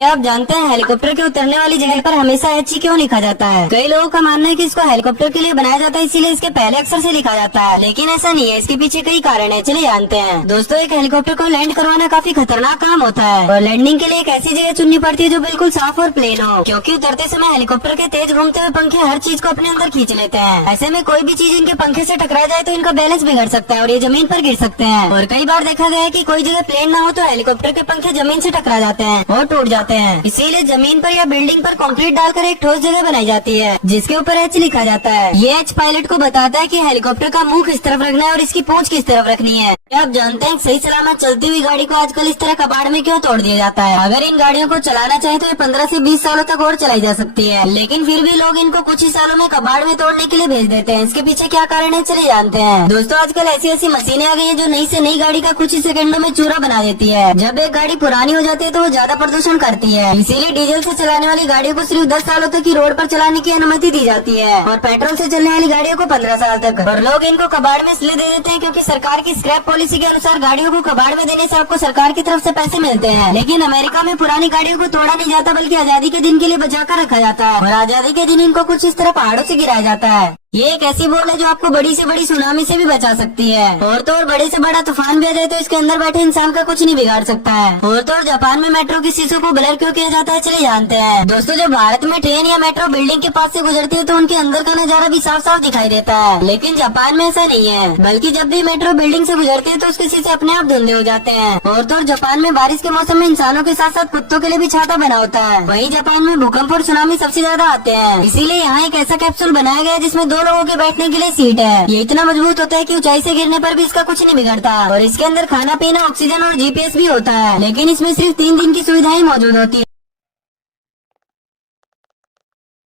क्या आप जानते हैं हेलीकॉप्टर के उतरने वाली जगह पर हमेशा एच क्यों लिखा जाता है? कई लोगों का मानना है कि इसको हेलीकॉप्टर के लिए बनाया जाता है, इसीलिए इसके पहले अक्षर से लिखा जाता है, लेकिन ऐसा नहीं है। इसके पीछे कई कारण है, चलिए जानते हैं। दोस्तों, एक हेलीकॉप्टर को लैंड करवाना काफी खतरनाक काम होता है और लैंडिंग के लिए एक ऐसी जगह चुननी पड़ती है जो बिल्कुल साफ और प्लेन हो, क्योंकि उतरते समय हेलीकॉप्टर के तेज घूमते हुए पंखे हर चीज को अपने अंदर खींच लेते हैं। ऐसे में कोई भी चीज इनके पंखे से टकरा जाए तो इनका बैलेंस बिगड़ सकता है और ये जमीन पर गिर सकते हैं। और कई बार देखा गया है कि कोई जगह प्लेन ना हो तो हेलीकॉप्टर के पंखे जमीन से टकरा जाते हैं और टूट जाते हैं। इसीलिए जमीन पर या बिल्डिंग पर कंक्रीट डालकर एक ठोस जगह बनाई जाती है जिसके ऊपर एच लिखा जाता है। ये एच पायलट को बताता है कि हेलीकॉप्टर का मुंह किस तरफ रखना है और इसकी पूंछ किस तरफ रखनी है। क्या आप जानते हैं सही सलामत चलती हुई गाड़ी को आजकल इस तरह कबाड़ में क्यों तोड़ दिया जाता है? अगर इन गाड़ियों को चलाना चाहे तो ये 15 से 20 सालों तक और चलाई जा सकती है, लेकिन फिर भी लोग इनको कुछ ही सालों में कबाड़ में तोड़ने के लिए भेज देते हैं। इसके पीछे क्या कारण है, चलिए जानते हैं। दोस्तों, आजकल ऐसी ऐसी मशीनें आ गई है जो नई से नई गाड़ी का कुछ ही सेकंडों में चूरा बना देती है। जब एक गाड़ी पुरानी हो जाती है तो वो ज्यादा प्रदूषण करती है, इसीलिए डीजल से चलाने वाली गाड़ियों को सिर्फ 10 सालों तक ही रोड पर चलाने की अनुमति दी जाती है और पेट्रोल से चलने वाली गाड़ियों को 15 साल तक। और लोग इनको कबाड़ में इसलिए दे देते हैं क्योंकि सरकार की स्क्रैप पॉलिसी के अनुसार गाड़ियों को कबाड़ में देने से आपको सरकार की तरफ से पैसे मिलते हैं। लेकिन अमेरिका में पुरानी गाड़ियों को तोड़ा नहीं जाता बल्कि आजादी के दिन के लिए बचा कर रखा जाता है और आजादी के दिन इनको कुछ इस तरह पहाड़ों से गिराया जाता है। ये एक ऐसी बॉल है जो आपको बड़ी से बड़ी सुनामी से भी बचा सकती है और तो और बड़े से बड़ा तूफान भी आ जाए तो इसके अंदर बैठे इंसान का कुछ नहीं बिगाड़ सकता है। और तो और जापान में मेट्रो की शीशों को ब्लर क्यों किया जाता है, चलिए जानते हैं। दोस्तों, जब भारत में ट्रेन या मेट्रो बिल्डिंग के पास से गुजरती है तो उनके अंदर का नजारा भी साफ साफ दिखाई देता है, लेकिन जापान में ऐसा नहीं है, बल्कि जब भी मेट्रो बिल्डिंग से गुजरती है तो उसके शीशे अपने आप धुंधले हो जाते हैं। और तो और जापान में बारिश के मौसम में इंसानों के साथ साथ कुत्तों के लिए भी छाता बना होता है। वहीं जापान में भूकंप और सुनामी सबसे ज्यादा आते हैं, इसीलिए यहाँ एक ऐसा कैप्सूल बनाया गया है जिसमें 2 लोगों के बैठने के लिए सीट है। ये इतना मजबूत होता है कि ऊंचाई से गिरने पर भी इसका कुछ नहीं बिगड़ता और इसके अंदर खाना पीना, ऑक्सीजन और जीपीएस भी होता है, लेकिन इसमें सिर्फ 3 दिन की सुविधाएं मौजूद होती है।